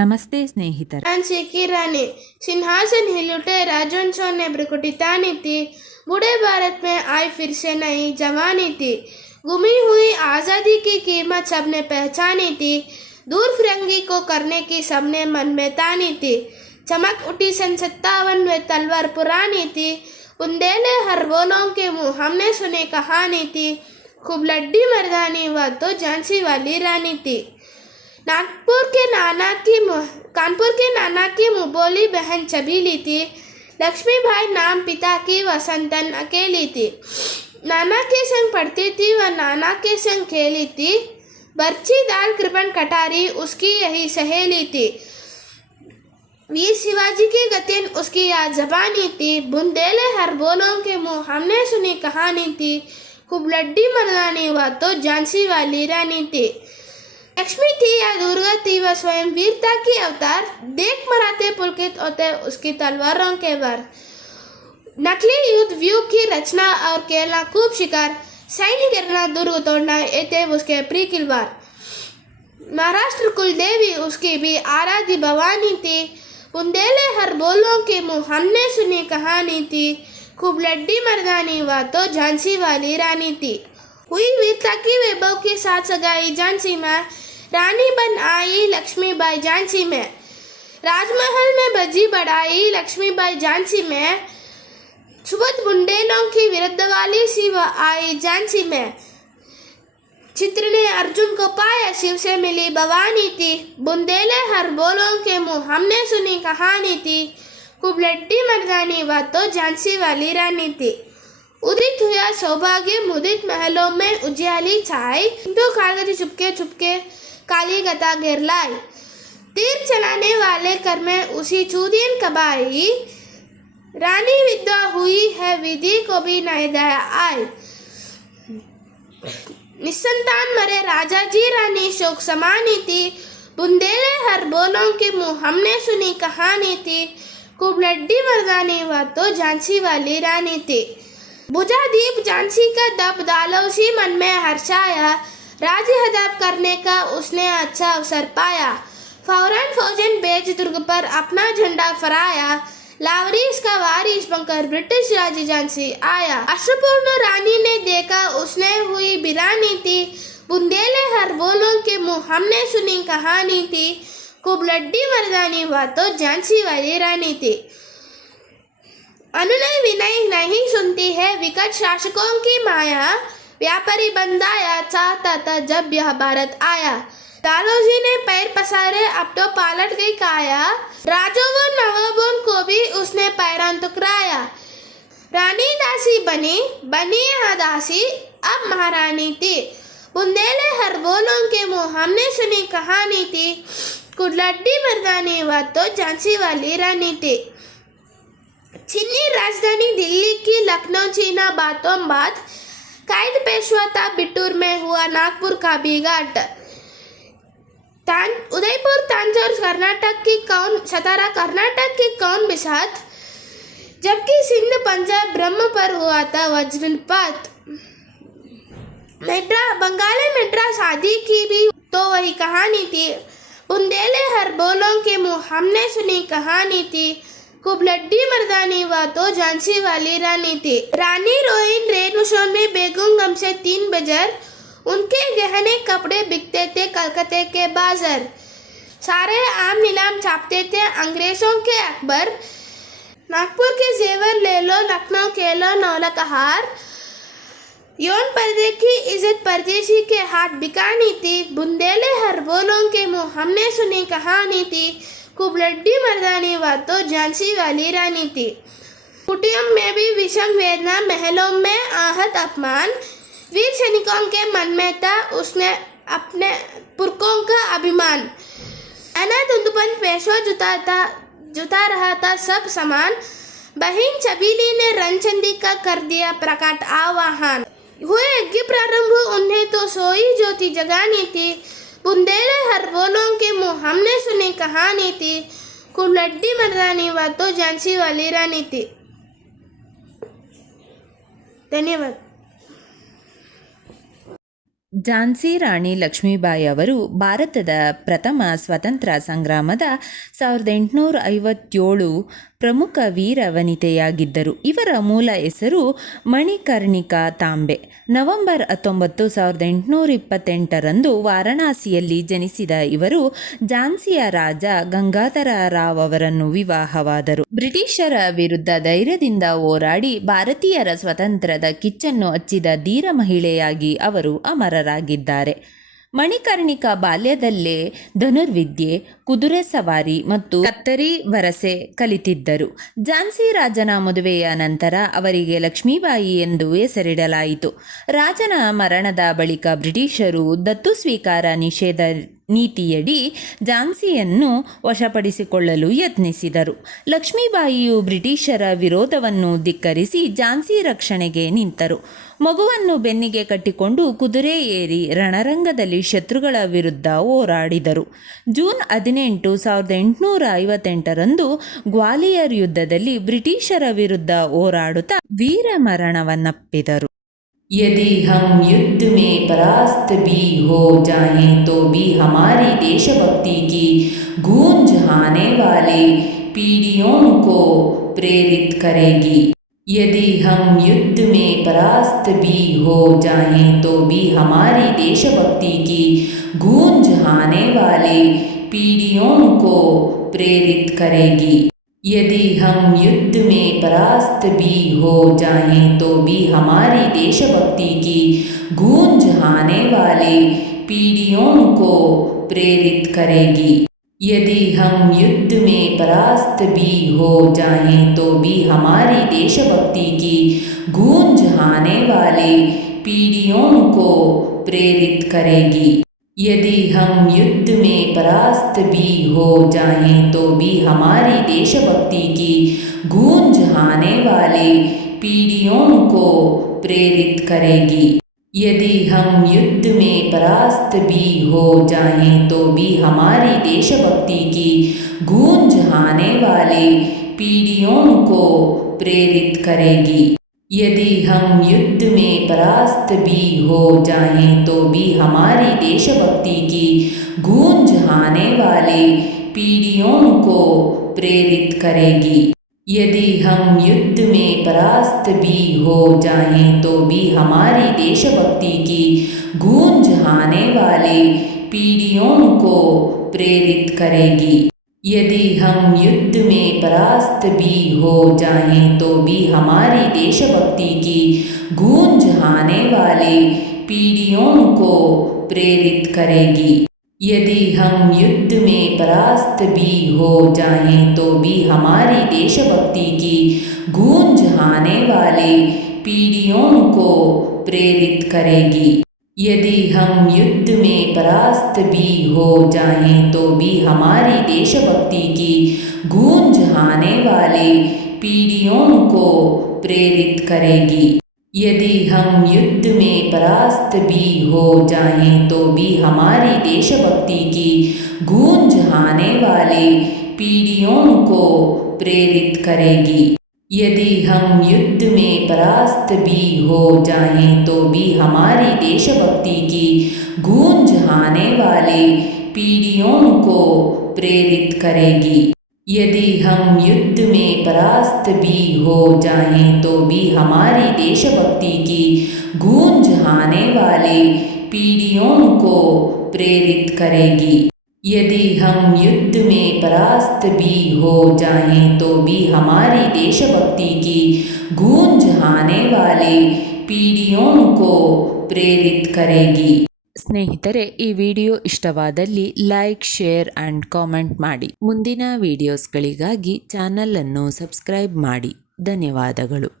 ನಮಸ್ತೆ ಸ್ನೇಹಿತರೆ. ಝಾನ್ಸಿ रानी सिंहासन हिलुटे राजवंशों ने भ्रकुटितानी थी. बूढ़े भारत में आई फिर से नई जवानी थी. गुमी हुई आज़ादी की कीमत सबने पहचानी थी. दूर फिरंगी को करने की सबने मन में तानी थी. चमक उठी सन 57 में तलवार पुरानी थी. बुंदेले हर बोलों के मुँह हमने सुनी कहानी थी. खूब लड्डी मर्दानी वह तो झांसी वाली रानी थी. कानपुर के नाना की मुंहबोली बहन चबीली थी. लक्ष्मीबाई नाम पिता की वह संतान अकेली थी. नाना के संग पढ़ती थी वह नाना के संग खेली थी. बर्ची दाल कृपन कटारी उसकी यही सहेली थी. वीर शिवाजी की गतिन उसकी याद जबानी थी. बुंदेले हर बोलों के मुँह हमने सुनी कहानी थी. खूब लड्डी मर्दानी वह तो झांसी वाली रानी थी. लक्ष्मी थी या दुर्गा थी वह स्वयं वीरता की अवतार. देख मराते पुलकित होते उसकी तलवारों के वार. नकली युद्ध व्यू की रचना और खेलना खूब शिकार. सैन्य गिरना दुर्ग तोड़ना ये थे उसके प्रिय किलवार. महाराष्ट्र कुल देवी उसकी भी आराध्य भवानी थी. बुंदेले हर बोलों के मुँह हमने सुनी कहानी थी. खूब लड्डी मर्दानी वह तो झांसी वाली रानी थी. हुई वीरता की वैभव के साथ सगाई झांसी में. रानी बन आई लक्ष्मीबाई झांसी में. राजमहल में बजी बढ़ाई लक्ष्मीबाई झांसी में. सुबह बुंदेलों की विरुद्ध वाली सी वह आई झांसी में. चित्र ने अर्जुन को पाया शिव से मिली भवानी थी. बुंदेले हर बोलों के मुँह हमने सुनी कहानी थी. खूब लड्डी मर्दानी वह तो झांसी वाली रानी थी. उदित हुआ सौभाग्य मुदित महलों में उजियाली छाई. तो कागज चुपके चुपके काली गता घेर लाई. तीर चलाने वाले कर में उसी चूदियन कबाई. रानी विधवा हुई है विधि को भी नय दया आई. निसंतान मरे राजा जी रानी शोक समानी थी. बुंदेले हर बोलों के मुँह हमने सुनी कहानी थी. खूब लड्डी मर्दानी वह तो झांसी वाली रानी थी. बुझा दीप झांसी का दब दालौसी मन में हर्षाया. राज्य हदाप करने का उसने अच्छा अवसर पाया. फौरन फौजन बेच दुर्ग पर अपना झंडा फहराया. लावरीस का वारिस बनकर ब्रिटिश राज्य झांसी आया. अश्रुपूर्ण रानी ने देखा उसने हुई बिरानी थी. बुंदेले हर बोलों के मुँह हमने सुनी कहानी थी. खूब लड्डी मर्दानी हुआ तो झांसी वाली रानी थी. अनुनय विनय नहीं सुनती है विकट शासकों की माया. व्यापारी बंदाया चाहता था जब यह भारत आया. दालोजी ने पैर पसारे अब तो पालट गई काया. राजों व नवाबों को भी उसने पैरान टुकराया. रानी दासी बनी यहाँ दासी अब महारानी थी. बुंदेले हर बोलों के मुँह हमने सुनी कहानी थी. खूब लड्डी मर्दानी वह तो झांसी वाली रानी थी. चीनी राजधानी दिल्ली की लखनऊ चीना बातों बात. कैद पेशवा था बिटूर में हुआ नागपुर का भी घाट. उदयपुर तांजौर कर्नाटक की कौन सतारा कर्नाटक की कौन बिसात. जबकि सिंध पंजाब ब्रह्म पर हुआ था वज्रपात. बंगाली मेड्रास आदि की भी तो वही कहानी थी. बुंदेले हर बोलों के मुँह हमने सुनी कहानी थी. खूब लड्डी मर्दानी वह तो झांसी वाली रानी थी. रानी रोहिन रेणुशोन में बेगम गम से 3 बजर. उनके गहने कपड़े बिकते थे कलकत्ते के बाजार. सारे आम नीलाम छापते थे अंग्रेजों के अकबर. नागपुर के जेवर ले लो लखनऊ के लो नौलख हार. यौन पर्दे की इज्जत परदेशी के हाथ बिकानी थी. बुंदेले हर बोलों के मुँह हमने सुनी कहानी थी. खूब लड्डी मर्दानी वह तो झांसी वाली रानी थी. कुटियम में भी विषम वेदना महलों में आहत अपमान. वीर सैनिकों के मन में था उसने अपने पुरखों का अभिमान. अनाधुंधपन पेशवा जुता रहा था सब समान. बहन चबीली ने रणचंडी का कर दिया प्रकट आवाहन. हुए यज्ञ प्रारंभ उन्हें तो सोई ज्योति जगानी थी. बुंदेले हर बोलों के मुँह हमने सुनी कहानी थी. खूब लड्डी मर्दानी वह तो झांसी वाली रानी थी. धन्यवाद. ಝಾನ್ಸಿ ರಾಣಿ ಲಕ್ಷ್ಮೀಬಾಯಿ ಅವರು ಭಾರತದ ಪ್ರಥಮ ಸ್ವಾತಂತ್ರ್ಯ ಸಂಗ್ರಾಮದ 1857 ಪ್ರಮುಖ ವೀರ ವನಿತೆಯಾಗಿದ್ದರು. ಇವರ ಮೂಲ ಹೆಸರು ಮಣಿಕರ್ಣಿಕಾ ತಾಂಬೆ. ನವೆಂಬರ್ 19, 1828ರಂದು ವಾರಣಾಸಿಯಲ್ಲಿ ಜನಿಸಿದ ಇವರು ಝಾನ್ಸಿಯ ರಾಜ ಗಂಗಾಧರ ರಾವ್ ಅವರನ್ನು ವಿವಾಹವಾದರು. ಬ್ರಿಟಿಷರ ವಿರುದ್ಧ ಧೈರ್ಯದಿಂದ ಹೋರಾಡಿ ಭಾರತೀಯರ ಸ್ವಾತಂತ್ರ್ಯದ ಕಿಚ್ಚನ್ನು ಹಚ್ಚಿದ ಧೀರ ಮಹಿಳೆಯಾಗಿ ಅವರು ಅಮರರಾಗಿದ್ದಾರೆ. ಮಣಿಕರ್ಣಿಕಾ ಬಾಲ್ಯದಲ್ಲೇ ಧನುರ್ವಿದ್ಯೆ, ಕುದುರೆ ಸವಾರಿ ಮತ್ತು ಕತ್ತರಿ ವರಸೆ ಕಲಿತಿದ್ದರು. ಝಾನ್ಸಿ ರಾಜನ ಮದುವೆಯ ನಂತರ ಅವರಿಗೆ ಲಕ್ಷ್ಮೀಬಾಯಿ ಎಂದು ಹೆಸರಿಡಲಾಯಿತು. ರಾಜನ ಮರಣದ ಬಳಿಕ ಬ್ರಿಟಿಷರು ದತ್ತು ಸ್ವೀಕಾರ ನಿಷೇಧ ನೀತಿಯಡಿ ಝಾನ್ಸಿಯನ್ನು ವಶಪಡಿಸಿಕೊಳ್ಳಲು ಯತ್ನಿಸಿದರು. ಲಕ್ಷ್ಮೀಬಾಯಿಯು ಬ್ರಿಟಿಷರ ವಿರೋಧವನ್ನು ಧಿಕ್ಕರಿಸಿ ಝಾನ್ಸಿ ರಕ್ಷಣೆಗೆ ನಿಂತರು. ಮಗುವನ್ನು ಬೆನ್ನಿಗೆ ಕಟ್ಟಿಕೊಂಡು ಕುದುರೆ ಏರಿ ರಣರಂಗದಲ್ಲಿ ಶತ್ರುಗಳ ವಿರುದ್ಧ ಹೋರಾಡಿದರು. ಜೂನ್ 18, 1858ರಂದು ಗ್ವಾಲಿಯರ್ ಯುದ್ಧದಲ್ಲಿ ಬ್ರಿಟಿಷರ ವಿರುದ್ಧ ಹೋರಾಡುತ್ತಾ ವೀರಮರಣವನ್ನಪ್ಪಿದರು. यदि हम युद्ध में परास्त भी हो जाएं तो भी हमारी देशभक्ति की गूंज आने वाली पीढ़ियों को प्रेरित करेगी. यदि हम युद्ध में परास्त भी हो जाएं तो भी हमारी देशभक्ति की गूंज आने वाली पीढ़ियों को प्रेरित करेगी. यदि हम युद्ध में परास्त भी हो जाएं तो भी हमारी देशभक्ति की गूंज आने वाली पीढ़ियों को प्रेरित करेगी. यदि हम युद्ध में परास्त भी हो जाएं तो भी हमारी देशभक्ति की गूंज आने वाली पीढ़ियों को प्रेरित करेगी. यदि हम युद्ध में परास्त भी हो जाएं तो भी हमारी देशभक्ति की गूंज आने वाली पीढ़ियों को प्रेरित करेगी. यदि हम युद्ध में परास्त भी हो जाएं तो भी हमारी देशभक्ति की गूंज आने वाली पीढ़ियों को प्रेरित करेगी. यदि हम युद्ध में परास्त भी हो जाएं तो भी हमारी देशभक्ति की गूंज आने वाली पीढ़ियों को प्रेरित करेगी. यदि हम युद्ध में परास्त भी हो जाएं तो भी हमारी देशभक्ति की गूंज आने वाली पीढ़ियों को प्रेरित करेगी. यदि हम युद्ध में परास्त भी हो जाएं तो भी हमारी देशभक्ति की गूंज आने वाली पीढ़ियों को प्रेरित करेगी. यदि हम युद्ध में परास्त भी हो जाएं तो भी हमारी देशभक्ति की गूंज आने वाली पीढ़ियों को प्रेरित करेगी. यदि हम युद्ध में परास्त भी हो जाएं तो भी हमारी देशभक्ति की गूंज आने वाली पीढ़ियों को प्रेरित करेगी. यदि हम युद्ध में परास्त भी हो जाएं तो भी हमारी देशभक्ति की गूंज आने वाली पीढ़ियों को प्रेरित करेगी. यदि हम युद्ध में परास्त भी हो जाएं तो भी हमारी देशभक्ति की गूंज आने वाली पीढ़ियों को प्रेरित करेगी. यदि हम युद्ध में परास्त भी हो जाएं तो भी हमारी देशभक्ति की गूंज आने वाली पीढ़ियों को प्रेरित करेगी. यदि हम युद्ध में परास्त भी हो जाएं तो भी हमारी देशभक्ति की गूंज आने वाली पीढ़ियों को प्रेरित करेगी. ಸ್ನೇಹಿತರೆ, ಈ ವಿಡಿಯೋ ಇಷ್ಟವಾದಲ್ಲಿ ಲೈಕ್, ಶೇರ್ ಆ್ಯಂಡ್ ಕಾಮೆಂಟ್ ಮಾಡಿ. ಮುಂದಿನ ವಿಡಿಯೋಸ್ಗಳಿಗಾಗಿ ಚಾನಲನ್ನು ಸಬ್ಸ್ಕ್ರೈಬ್ ಮಾಡಿ. ಧನ್ಯವಾದಗಳು.